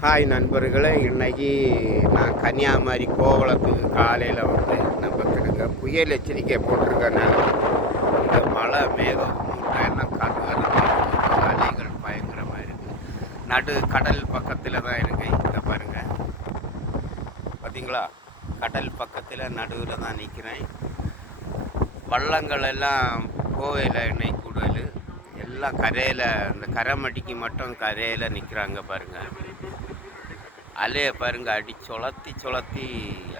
Hi நண்பர்களே, இன்னைக்கு நான் கன்னியாகுமரி கோவளத்துக்கு காலையில் வந்து பார்த்துடுங்க புயல் எச்சரிக்கை போட்டிருக்கனால இந்த மழை மேகம் எல்லாம் அலைகள் பயங்கரமாக இருக்குது. நடு கடல் பக்கத்தில் தான் இருக்குது. இங்கே பாருங்கள், பார்த்தீங்களா? கடல் பக்கத்தில் நடுவில் தான் நிற்கிறேன். வள்ளங்கள் எல்லாம் கோவையில் எண்ணெய் கூடல் எல்லாம் கரையில், இந்த கரைமட்டிக்கு மட்டும் கரையில் நிற்கிறாங்க பாருங்கள். அலையை பாருங்க, சுழத்தி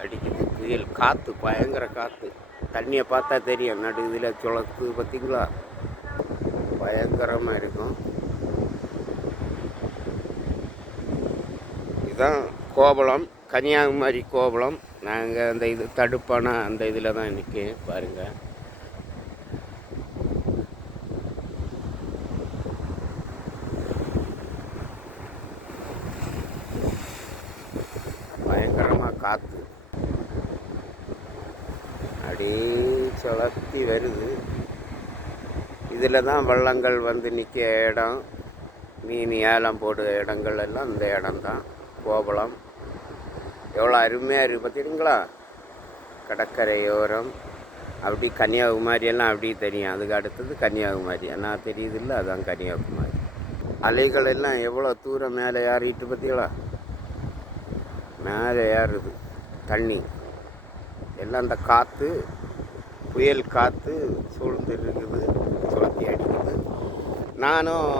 அடிக்குது புயல். காற்று பயங்கர காற்று. தண்ணியை பார்த்தா தெரியும், நடு இதில் சுழத்து பார்த்தீங்களா, பயங்கரமாக இருக்கும். இதுதான் கோவளம், கன்னியாகுமரி கோவளம். நாங்கள் அந்த இது தடுப்பான அந்த இதில் தான் இன்றைக்கி பாருங்கள். பயங்கரமாக காற்று அப்படியே சுழத்தி வருது. இதில் தான் வள்ளங்கள் வந்து நிற்க இடம், மீன் ஏலம் போடுற இடங்கள் எல்லாம் இந்த இடம்தான் கோவளம். எவ்வளோ அருமையாக இருக்குது பார்த்துக்கிங்களா? கடற்கரையோரம் அப்படி கன்னியாகுமரி எல்லாம் அப்படி தெரியும். அதுக்கு அடுத்தது கன்னியாகுமரி என்ன தெரியுது இல்லை, அதுதான் கன்னியாகுமரி. அலைகள் எல்லாம் எவ்வளோ தூரம் மேலே ஏறிட்டு பார்த்தீங்களா? மேலே ஏறுது தண்ணி எல்லாம். அந்த காற்று, புயல் காற்று சூழ்ந்து இருக்குது, சுழத்தி அடிக்குது. நானும்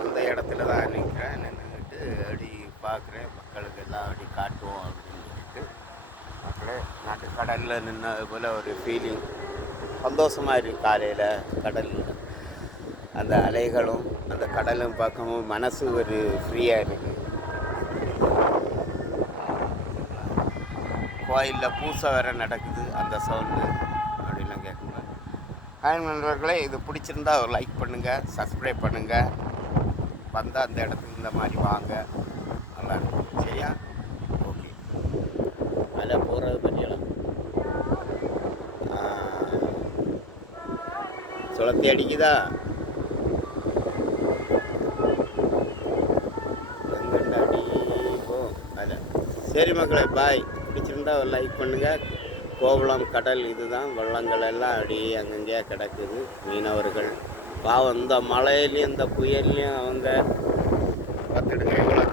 அந்த இடத்துல தான் நிற்கிறேன். நின்றுக்கிட்டு அப்படி பார்க்குறேன், மக்களுக்கு எல்லாம் அப்படி காட்டுவோம் அப்படின்னு சொல்லிட்டு. மக்களே, நடுக்கடலில் நின்னது போல் ஒரு ஃபீலிங், சந்தோஷமாக இருக்குது. காலையில் கடலில் அந்த அலைகளும் அந்த கடலும் பார்க்கவும் மனசு ஒரு ஃப்ரீயாக இருக்குது. கோயிலில் பூசை வேறு நடக்குது, அந்த சவுண்டு அப்படின்லாம் கேட்குங்க. ஹாய் நண்பர்களே, இது பிடிச்சிருந்தா ஒரு லைக் பண்ணுங்கள், சப்ஸ்கிரைப் பண்ணுங்கள். வந்தால் அந்த இடத்துக்கு இந்த மாதிரி வாங்க, நல்லாயிருக்கும். சரியா? ஓகே. அதில் போகிறது பற்றியெல்லாம் சுழத்தி அடிக்குதா? எங்கண்ட அடி போ அதில். சரி மக்களே, பாய். பிடிச்சிருந்தா ஒரு லைக் பண்ணுங்கள். கோவளம் கடல் இதுதான். வள்ளங்கள் எல்லாம் அப்படியே அங்கங்கே கிடக்குது. மீனவர்கள் பாவம் இந்த மழையிலையும் இந்த புயல்லையும் அவங்க பார்த்துடுங்க எவ்வளோ